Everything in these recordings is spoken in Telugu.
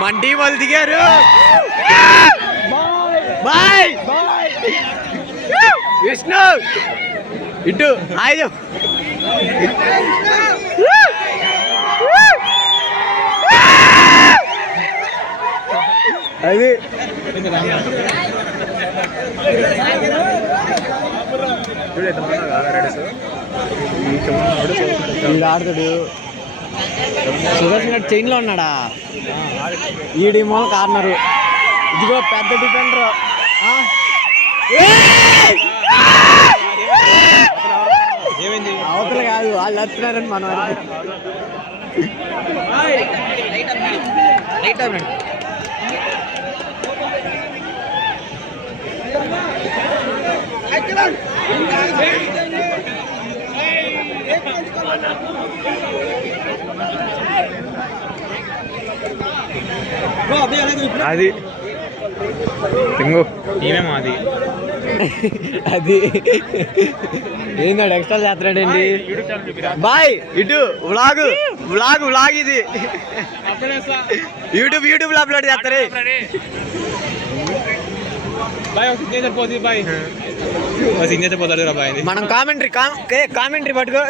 మండి వాళ్ళు దిగారు. బాయ్ విష్ణు ఇటు హాయ్ అది ఆడతాడు. సుదర్శన్ గారు చైన్ లో ఉన్నాడా? ఈడి మూల కార్నరు. ఇదిగో పెద్ద డిఫెండర్. అవతల కాదు, వాళ్ళు వస్తున్నారని మనం అది ఏమేమో అది అది ఏందాడు ఎక్స్ట్రా చేస్తున్నాడండి. బాయ్ ఇటు వ్లాగ్ వ్లాగ్ వ్లాగ్ ఇది యూట్యూబ్ లో అప్లోడ్ చేస్తారు. మనం కామెంటరీ పట్టుకో.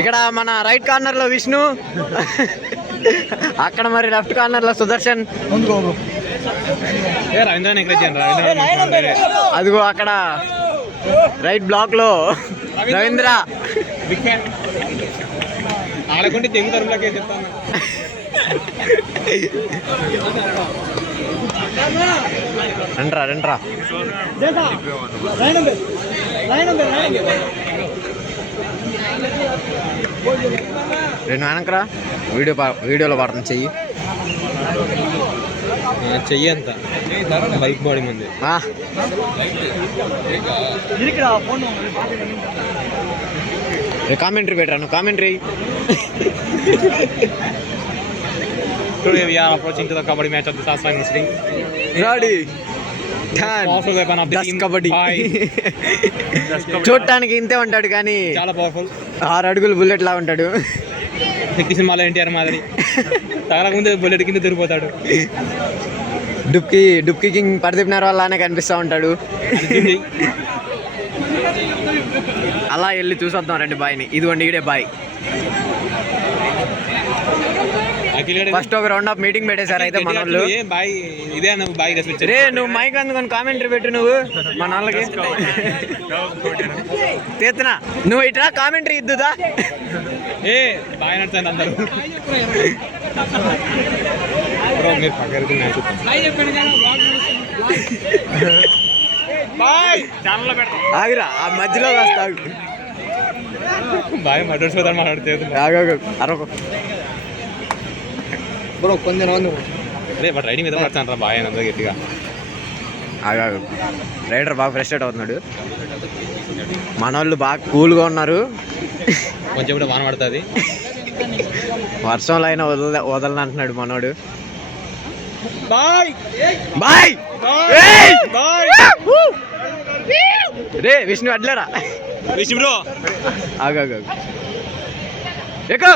ఇక్కడ మన రైట్ కార్నర్ లో విష్ణు, అక్కడ మరి లెఫ్ట్ కార్నర్ లో సుదర్శన్. అదిగో అక్కడ రైట్ బ్లాక్ లో రవీంద్ర. రండ్రా రండ్రా. రెండు వెనకరా. వీడియోలో పడుతుంది చెయ్యి చెయ్యి అంత బైక్ బాడీ మంది. కామెంటరీ పెట్టరా నువ్వు commentary. Today we are approaching to the kabaddi match of the Saswang Wrestling. Ready. Powerful weapon of the team. Kabaddi. చూడటానికి ఇంతే ఉంటాడు కానీ చాలా పవర్ఫుల్. 6 అడుగులు బుల్లెట్ లా ఉంటాడు. శక్తి సినిమాలో ఎన్టీఆర్ మాదిరి తగలకముందే బుల్లెట్ కింద తిరిగిపోతాడు. డుబ్కి కింగ్ పరదీప్ నర్వాల్ లానే కనిపిస్తూ ఉంటాడు. అలా వెళ్ళి చూసొద్దాం రండి బాయ్ని. ఇదిగోండి ఈడే బాయ్. ఫస్ట్ ఒక రౌండ్ ఆఫ్ మీటింగ్ పెట్టేశారు అయితే మన వాళ్ళు. రే నువ్వు మైక్ అందుకొని కామెంటరీ పెట్టు నువ్వు మన వాళ్ళకి. తీస్తున్నా నువ్వు ఇట్లా కామెంటరీ ఇద్దుదా. ఆగిరా ఆ మధ్యలో వస్తావు. బాయ్ మటోడు మాట్లాడితే అరొక కొంచెం అదే బట్ రైడింగ్ మీద పడతాను రా బాయ్ అంత గట్టిగా. ఆగాగు రైడర్ బాగా ఫ్రస్ట్రేట్ అవుతున్నాడు. మన వాళ్ళు బాగా కూల్గా ఉన్నారు. కొంచెం కూడా వాన పడుతుంది. వర్షంలో అయినా వదలని అంటున్నాడు మనోడు. బాయ్ బాయ్ రే విష్ణు అడ్లేరా విష్ణు బ్రో. ఆగాగు ఎక్కు.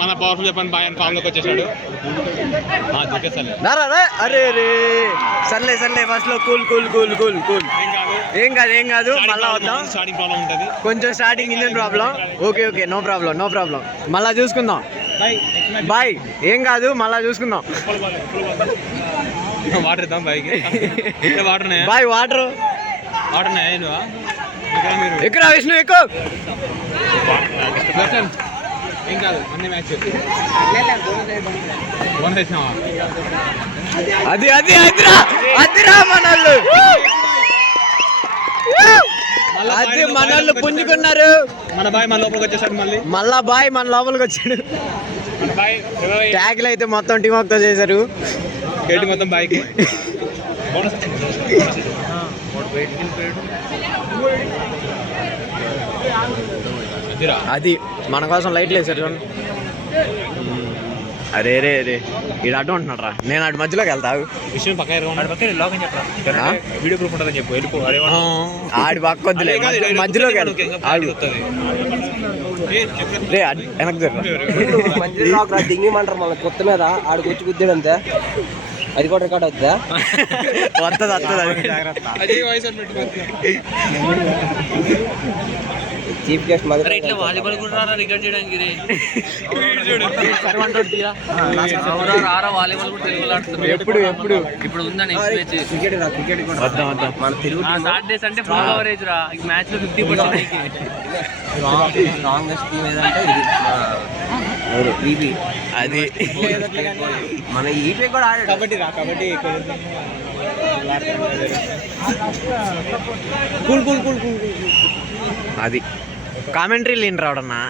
మన పవర్ఫుల్ చెప్పండి బాయ్ అని ఫామ్ లోకి వచ్చేసాడు. అరే రే సర్లే ఫస్ట్ లో కూల్ ఏం కాదు మళ్ళా వద్దాం. స్టార్టింగ్ ప్రాబ్లం ఉంటుంది కొంచెం starting engine problem. Okay no problem మళ్ళా చూసుకుందాం. బాయ్ ఏం కాదు మళ్ళా చూసుకుందాం. వాటర్ ఇద్దాం బాయ్కి. వాటర్ బాయ్ వాటర్ ఎక్కురా విష్ణు ఎక్కువ. ఏం కాదు అన్ని మ్యాచ్ అదిరా మనోళ్ళు. అది మనోళ్ళు పుంజుకున్నారు. మన బాయ్ మన లోపలికి వచ్చేసాడు. మళ్ళా బాయ్ మన లోపలికి వచ్చాడు. ట్యాగ్లు అయితే మొత్తం టీమ్ వర్క్ తో చేశారు. మొత్తం బాయ్కి అది మన కోసం లైట్లు వేసారు చూడండి. అరే రే రే ఇడు అడ్డు ఉంటున్నాడు రా, నేను అటు మధ్యలోకి వెళ్తావు. విషయం పక్క లోకం చెప్పరా, వీడియో ప్రూఫ్ ఉంటుందని చెప్పు వెళ్ళిపో. ఆడి పక్క వద్దులే, మధ్యలోకి వెనక్కి దింగిమంటారు మళ్ళీ కొత్త మీద ఆడికి వచ్చి గుద్దాడు అంతే. అది కూడా రికార్డ్ అవుతుందా? వస్తుంది చీఫ్ గెస్ట్ వాలీబాల్ కూడా రికార్డ్ చేయడానికి వాలీబాల్ కూడా తెలుగులో ఆడుతున్నారు. ఎప్పుడు ఇప్పుడు ఉందండి క్రికెట్ క్రికెట్ కూడా వద్దాం వద్దాం. మన తెలుగు సాటర్డేస్ అంటే ఫుల్ కవరేజ్ రా. ఈ మ్యాచ్ లో 50% స్ట్రాంగెస్ట్ టీమ్ ఏదంటే ఇది అది మన ఈపీ కూడా ఆడాడు. కబడ్డీ రా, కబడ్డీ అది కామెంటరీ లేని రావడన్నా.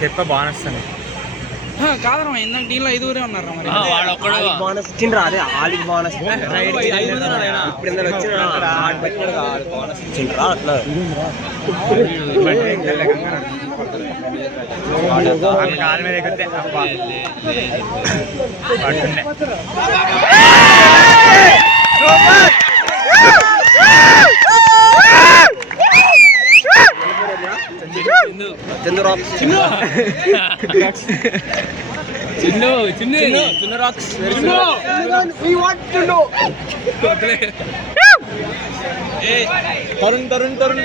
చెప్ప బాగునేస్తాను కాదరా ఇందాక టీంలో 5 ఉన్నారు మరి. బోనస్ ఇచ్చిండ్రా, అదే ఆలికి బోనస్ ఇప్పుడు ఇందులో వచ్చిన బోనస్ ఇచ్చిండ్రా అట్లా. కాలు మీద ఎక్కితే చందు రాక్స్ చిన్న రాక్స్ తరుణ్ తరుణ్ తరుణ్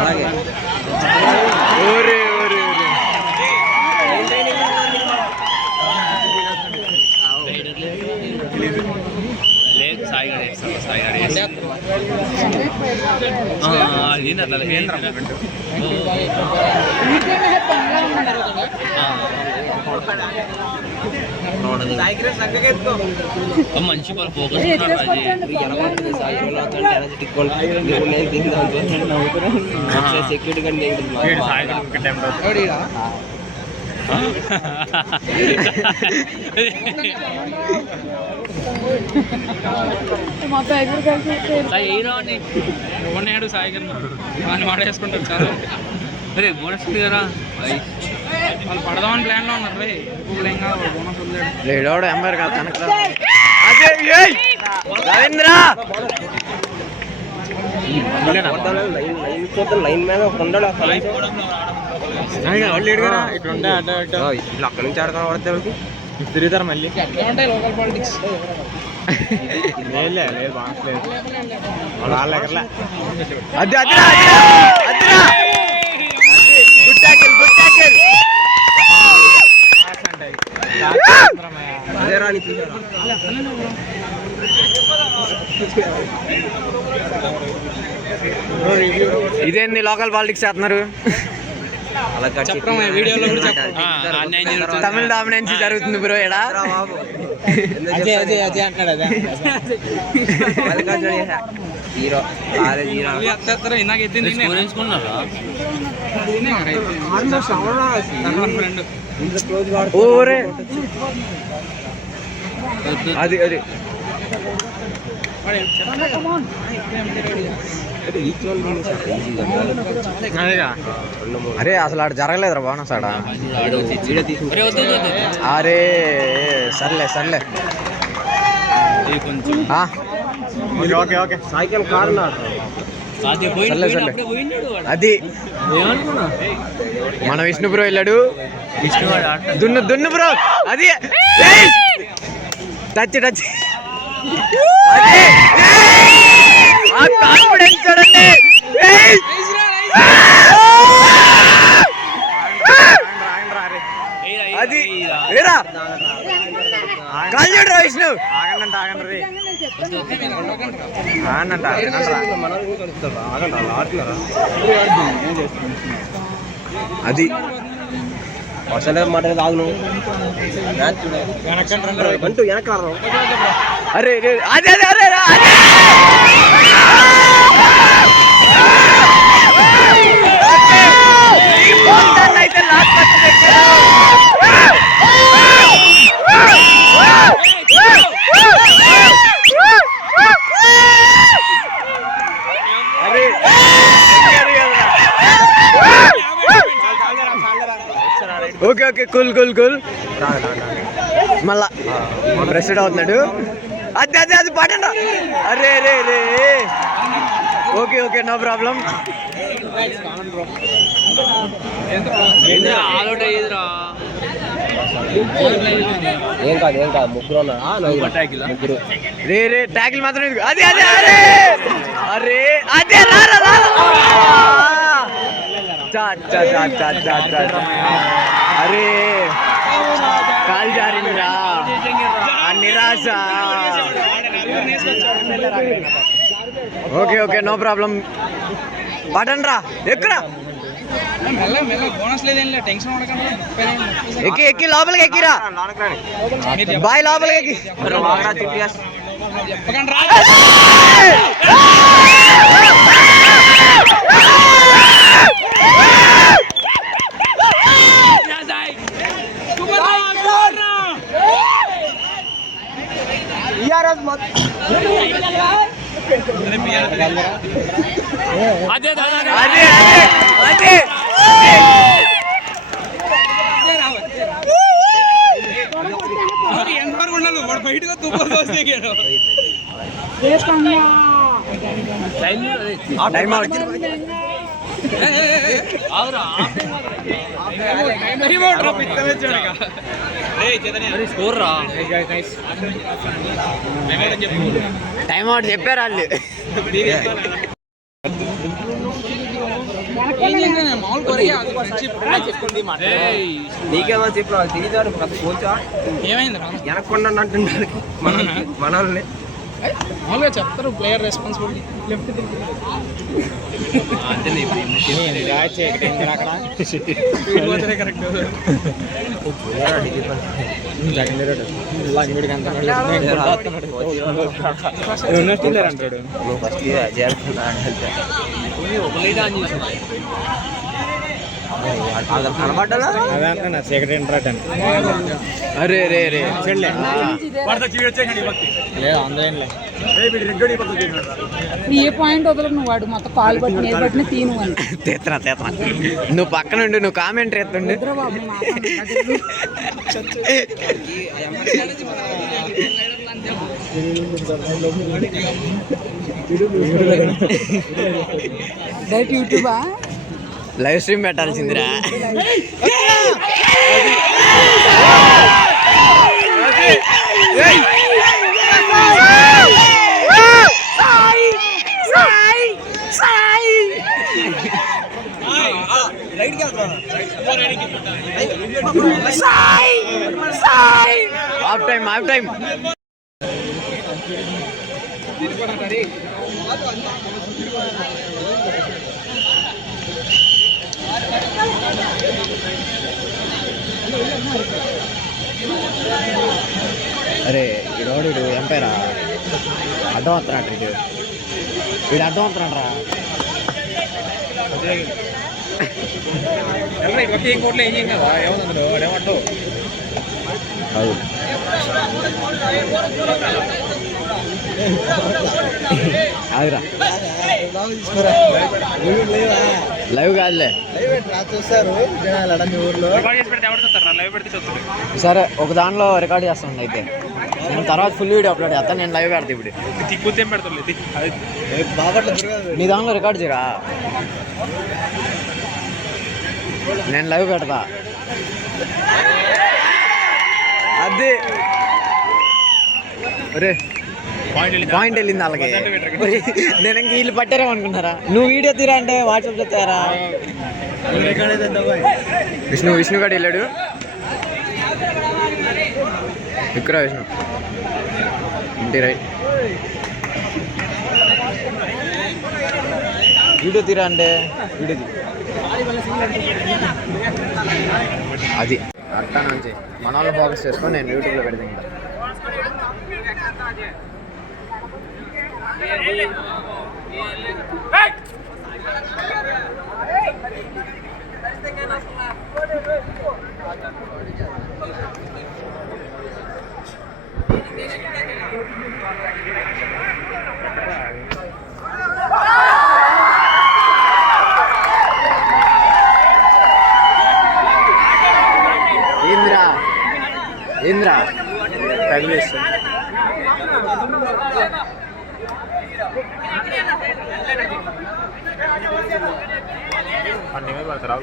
అలాగే ఓరే ఓరే లేదు సాయిగాడు మంచి వాళ్ళు ఫోకస్ సెక్యూరిటీ కంటే ఎవరినాడు సాయి గారు వాళ్ళు వాడేసుకుంటారు చాలా. అరే బోనస్ ఉంది కదా, వాళ్ళు పడదామని ప్లాన్ లో ఉన్నారు. ఏం కాదు బోనస్ వదిలేడు. లేడోడు ఎంబర్ కాదు తనకు రవీంద్ర లైన్ మీద ఉండాలి. ఇట్లా అక్కడి నుంచి ఆడతాం పడితే తిరుగుతారు మళ్ళీ. ఏమంటాయి లోకల్ పాలిటిక్స్? లేదు బాగలేదు వాళ్ళ ఎక్కర్లే. అది అదిరా అదిరా గుడ్ టాకిల్ గుడ్ టాకిల్. అదే రాని చూసారా ఇదేంది లోకల్ పాలిటిక్స్ చేస్తున్నారు? అలా వీడియోలో తమిళ డామినెన్సీ జరుగుతుంది బ్రో ఎడా. అజయ్ అంటున్నాడు అదే హీరో హీరో ఇందాక ఎత్తింది ఫ్రెండ్. ఓరే అది అది అరే అసలు ఆడ జరగలేదురా బోనస్ ఆడ. అరే సర్లే సర్లే ఓకే ఓకే సైకిల్ కారు సర్లే సర్లే. అది మన విష్ణు బ్రో వెళ్ళాడు. దున్ను దున్ను బ్రో అది టచ్ టచ్ కాన్ఫిడెన్స్ చూడండి. అది ఏరా కాల్ చూడరా విష్ణు. ఆగండి ఆగండి అది అసలే మాట ఆగును అంటూ వెనక అరే అదే అదే అరే అయితే last okay okay cool cool cool. మళ్ళా ప్రెసిడ్ అవుతున్నాడు. అది అది అది పడండి. అరే రే రే. Okay okay no problem. All out అయ్యేదిరా. ఏం కాదు ముగ్గురు ముగ్గురు రే రే ట్యాకిల్ మాత్రం అది అదే అరే అరే అదే రారా రారా. అరే కాల్ జారిందిరా ఆ నిరాశ. Okay okay no problem. పడండి రా ఎక్కడా బోనస్ లేదేం లేదు, టెన్షన్ పడకండి. ఎక్కి ఎక్కి లోపలికి ఎక్కిరా బాయ్ లోపలికి ఎక్కి. చెప్పకండి రా. అదే అదే అదే ఎంతవరకు ఉండాలి వాడు బయటగా తుప్పలు వస్తే టైం అవుట్. స్కోర్ రా. టైం అవుట్ చెప్పారు వాళ్ళు. నీకేమో చెప్పు తిరిగాడు కోచా ఏమైంది వెనకుండా అంటున్నారు మనల్ని. మామూలుగా చెప్తారు ప్లేయర్ రెస్పాన్సిబిలిటీ. లెఫ్ట్ కనబడ్డా అరే రే రే ఏ పాయింట్ వదలకు నువ్వు వాడు మొత్తం కాలు పట్టిన ఏ పట్టిన తీను అని తెత్తనా తెత్తనా. నువ్వు పక్కన ఉండు, నువ్వు కామెంట్ ఎత్తుండు. డైరెక్ట్ యూట్యూబా లైవ్ స్ట్రీమ్ పెట్టాల్సిందిరా. Half time half time. అరే ఈడోడు ఎంపైరా అడ్డం వస్తున్నాడు. వీడు అడ్డం వస్తున్నాడు రా. ఏం కోట్లు ఏం చేయం కదా ఏమన్నా వాడేమంటావు. ఆగురా లైవ్ కాదులే. చూస్తారు ఊర్లో సరే ఒక దాంట్లో రికార్డ్ చేస్తాను. అయితే నేను తర్వాత ఫుల్ వీడియో అప్లోడ్ చేస్తాను. నేను లైవ్ పెడతా ఇప్పుడు. తిక్కుతే పెడతాను నీ దాంట్లో రికార్డ్ చేయరా, నేను లైవ్ పెడతా. అది ఒరే పాయింట్ వెళ్ళింది వాళ్ళకి. నేను ఇంక వీళ్ళు పట్టారేమో అనుకున్నారా. నువ్వు వీడియో తీరా అంటే వాట్సాప్ చెప్తారా. విష్ణు గారు వెళ్ళాడు. ఇక్కడ విష్ణు ఇంటి రైట్. వీడియో తీరా అంటే వీడియో తీ. అది అట్టా నుంచి మన వాళ్ళు ఫోకస్ చేసుకొని నేను యూట్యూబ్లో పెడతాను. ఇంకా ఏంద్రా అన్నీ పడతారా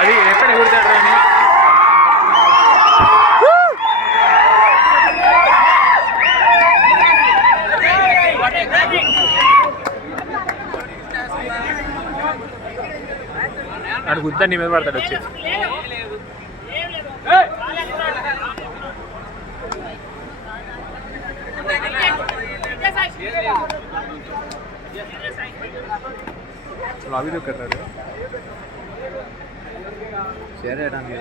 అది ఎక్కడ ఎగురుతాడు అని అటు గుద్దా నీ మీద పడతాడు వచ్చి లాబీ కట్టాడు షేర్ చేయడానికి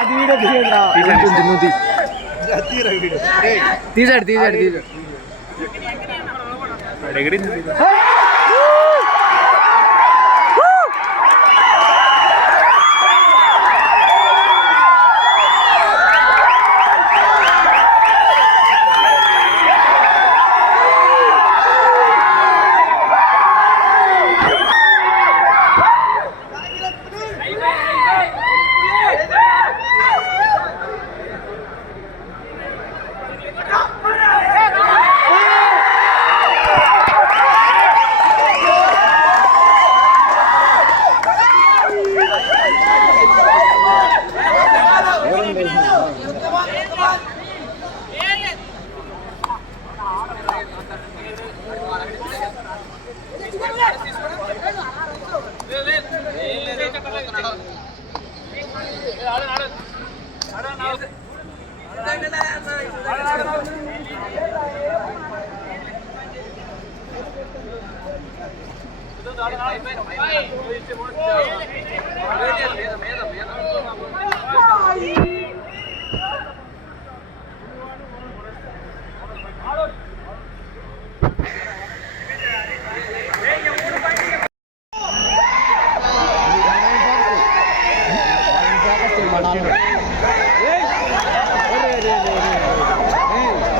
అది వీడియో తీయదురా నువ్వు తీసాడు ఎగిరింది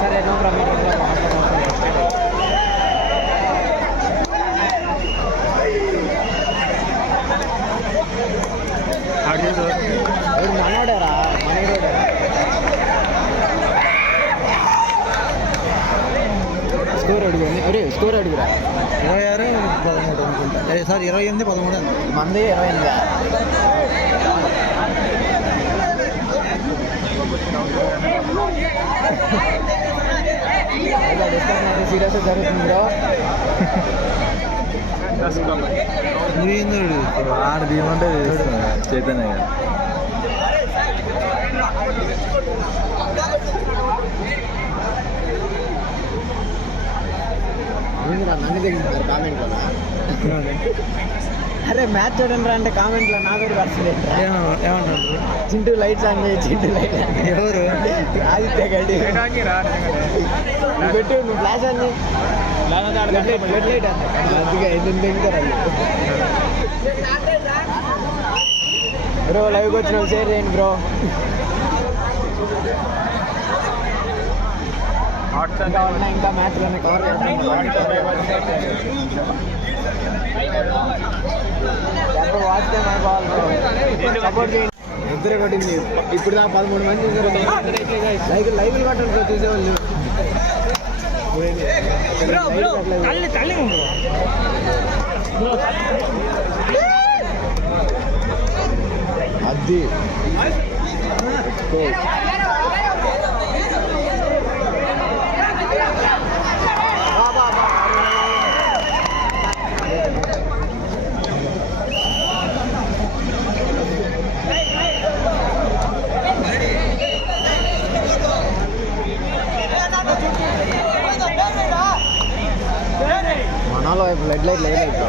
సరే నో ప్రాబ్లం మనోడేరా మనోడేరా స్కోర్ అడుగు అరే స్కోర్ అడుగురా 26-13 అనుకుంటా సార్ 28-13 మంది 28 సీరియస్ జరుగుతుంది బ్రో నువ్వేందుడు ఆడ దీమంటే చైతన్య గారు నన్ను తెగించారు కామెంట్లో అరే మ్యాచ్ చూడండి అంటే కామెంట్లో నా పేరు పర్సలేదు ఏమన్నారు చింటూ లైట్స్ ఆన్ చేయి చింటూ లైట్ ఎవరు ఆదిత్య గడ్డి నువ్వు పెట్టు నువ్వు ఫ్లాష్ ఆన్ చేయి రెడ్ లైట్ అందుకే ఐదు తెగుతారు బ్రో లైవ్కి వచ్చిన షేర్ చేయండి బ్రో ఇంకా ఉన్నాయి ఇంకా మ్యాచ్లోనే కవర్ చేస్తాం వాచ్ టైం అయిపోవాలి సపోర్ట్ చేయండి ఇద్దరే కొట్టింది ఇప్పుడు దా 13 మంది చూసారు లైవ్లు కొట్టండి చూసేవాళ్ళు అది మనలో బ్లడ్ లైట్ లేదు ఇప్పుడు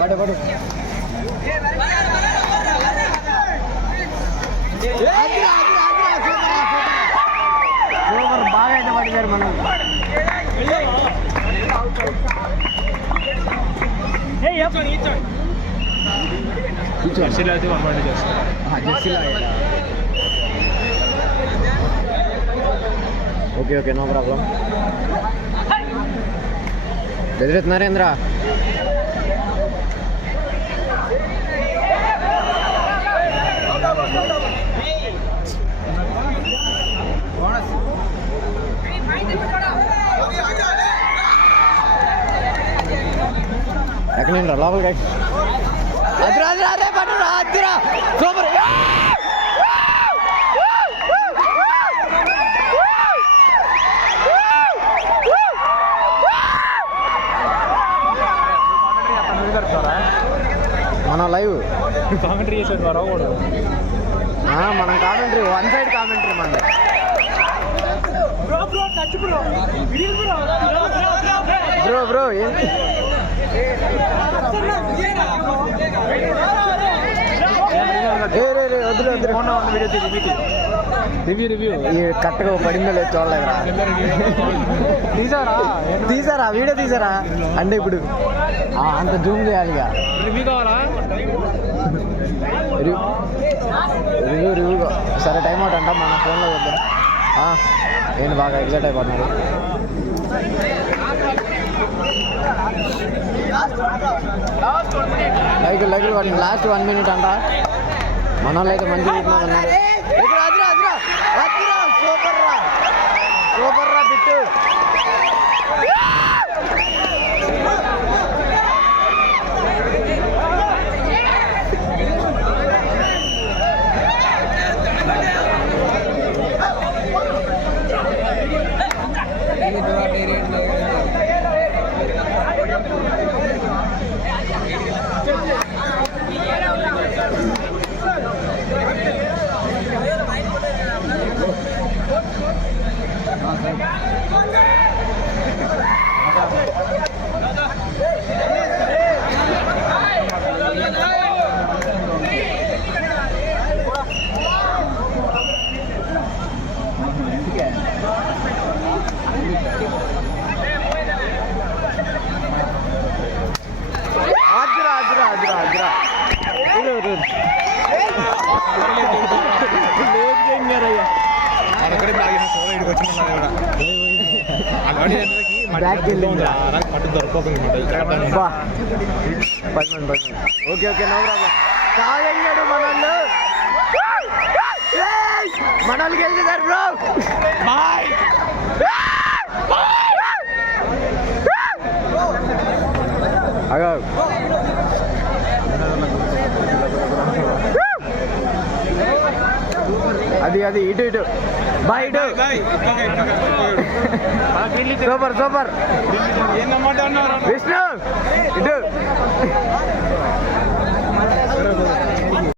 పడు పడు సూపర్ బాగా అయితే పడిగారు మనం జెర్సీలో అయితే 1 చేస్తారు. ఓకే ఓకే నో ప్రాబ్లం బెదిరేత్ నరేంద్ర ఎక్కడేంద్ర లోపలికి అదిరా అదిరా అదే పట్టురా అదిరా సూపర్ మన లైవ్ కామెంటరీ చేసేది రాకూడదు. మనం కామెంటరీ 1 సైడ్ కామెంటరీ మన బ్రో బ్రో ఏంటి రివ్యూ కరెక్ట్గా పడిందో లేదు చూడలేదురా తీసారా వీడియో తీసారా అంటే ఇప్పుడు అంత జూమ్ చేయాలిగా రివ్యూ కావాలా? రివ్యూ సరే టైం అవుట్ అంట మన ఫోన్లో వద్దాం నేను బాగా ఎగ్జైట్ అయిపోతున్నారు లైకులు పడింది లాస్ట్ 1 minute అంట మన వాళ్ళు అయితే మంచిగా ఉన్నారు సూపర్ రా Bittu okay okay no problem తాగంగాడు మనోళ్ళు గెలిచేసారు బ్రో బాయ్ అగో అది ఇటు బాయ్ ఇటు సూపర్ విష్ణు ఇటు